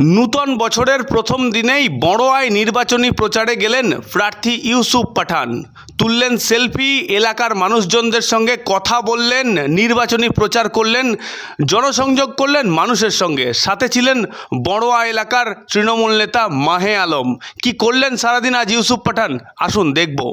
নূতন বছরের প্রথম দিনেই বড়োয়ায় নির্বাচনী প্রচারে গেলেন প্রার্থী ইউসুফ পাঠান। তুললেন সেলফি, এলাকার মানুষজনদের সঙ্গে কথা বললেন, নির্বাচনী প্রচার করলেন, জনসংযোগ করলেন মানুষের সঙ্গে। সাথে ছিলেন বড়োয়া এলাকার তৃণমূল নেতা মাহে আলম। কি করলেন সারাদিন আজ ইউসুফ পাঠান? আসুন দেখব।